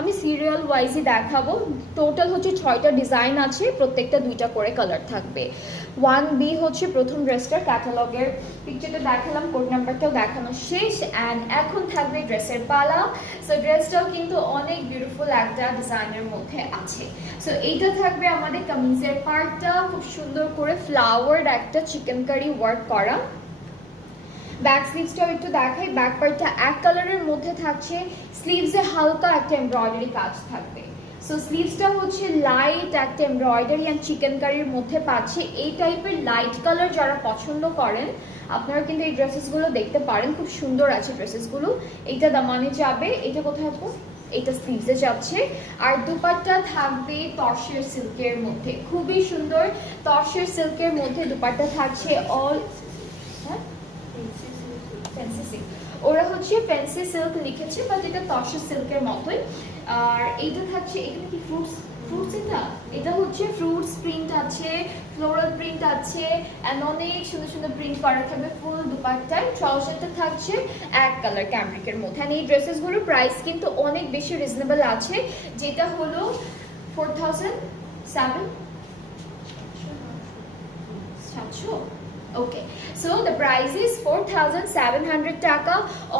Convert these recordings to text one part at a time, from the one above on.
আমি সিরিয়াল ওয়াইজই দেখাবো। টোটাল হচ্ছে 6টা ডিজাইন আছে, প্রত্যেকটা 2টা করে কালার থাকবে। 1B হচ্ছে প্রথম ড্রেসটার ক্যাটালগের পিকচারটা দেখালাম, কোড নাম্বারটাও দেখানো শেষ। অ্যান্ড এখন থাকবে ড্রেসের পালা। সো ড্রেসটাও কিন্তু অনেক বিউটিফুল একটা ডিজাইনের মধ্যে আছে। সো এইটা থাকবে আমাদের কামিজের পার্টটা, খুব সুন্দর করে ফ্লাওয়ার একটা চিকেন কারি ওয়ার্ক করা। ব্যাক স্লিভসটাও একটু দেখাই। ব্যাক পার্টটা এক কালারের মধ্যে থাকছে, স্লিভসে হালকা একটা এমব্রয়ডারি কাজ থাকবে। সো স্লিভসটা হচ্ছে লাইট একটা এমব্রয়ডারি অ্যান্ড চিকেন কারির মধ্যে পাচ্ছে। এই টাইপের লাইট কালার যারা পছন্দ করেন আপনারা কিন্তু এই ড্রেসেসগুলো দেখতে পারেন, খুব সুন্দর আছে ড্রেসেসগুলো। এইটা দামানে যাবে, এটা কোথায় আপু? এটা স্লিভসে যাচ্ছে। আর দুপাট্টা থাকবে তসরের সিল্কের মধ্যে, খুবই সুন্দর তসরের সিল্কের মধ্যে দুপাট্টা থাকছে। অল ফ্যান্সি সিল্ক, ওরা হচ্ছে ফ্যান্সি সিল্ক লিখেছে, বাট এটা তসর সিল্কের মতোই। আর এইটা থাকছে, এখানে কি ফ্রুটস ফ্রুটস এটা হচ্ছে ফ্রুটস প্রিন্ট আছে, ফ্লোরাল প্রিন্ট আছে, এন্ড অনেক সুন্দর সুন্দর প্রিন্ট করা থাকবে ফুল দুপাট্টায়। ট্রাউজারটা থাকছে এক কালার ক্যামব্রিকের মধ্যে। আর এই ড্রেসেসগুলোর প্রাইস কিন্তু অনেক বেশি রিজনেবল আছে, যেটা হলো 4700। ওকে, সো দ্য প্রাইস ইজ 4700 টাকা।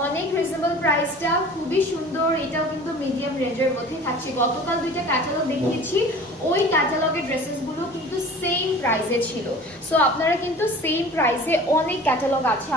অনেক রিজনেবল প্রাইসটা, খুবই সুন্দর। এটাও কিন্তু মিডিয়াম রেঞ্জের মধ্যে থাকছে। গতকাল 2টা ক্যাটালগ দেখিয়েছি, ওই ক্যাটালগের ড্রেসেসগুলো কিন্তু সেম প্রাইসে ছিল। সো আপনারা কিন্তু সেম প্রাইসে অনেক ক্যাটালগ আছে।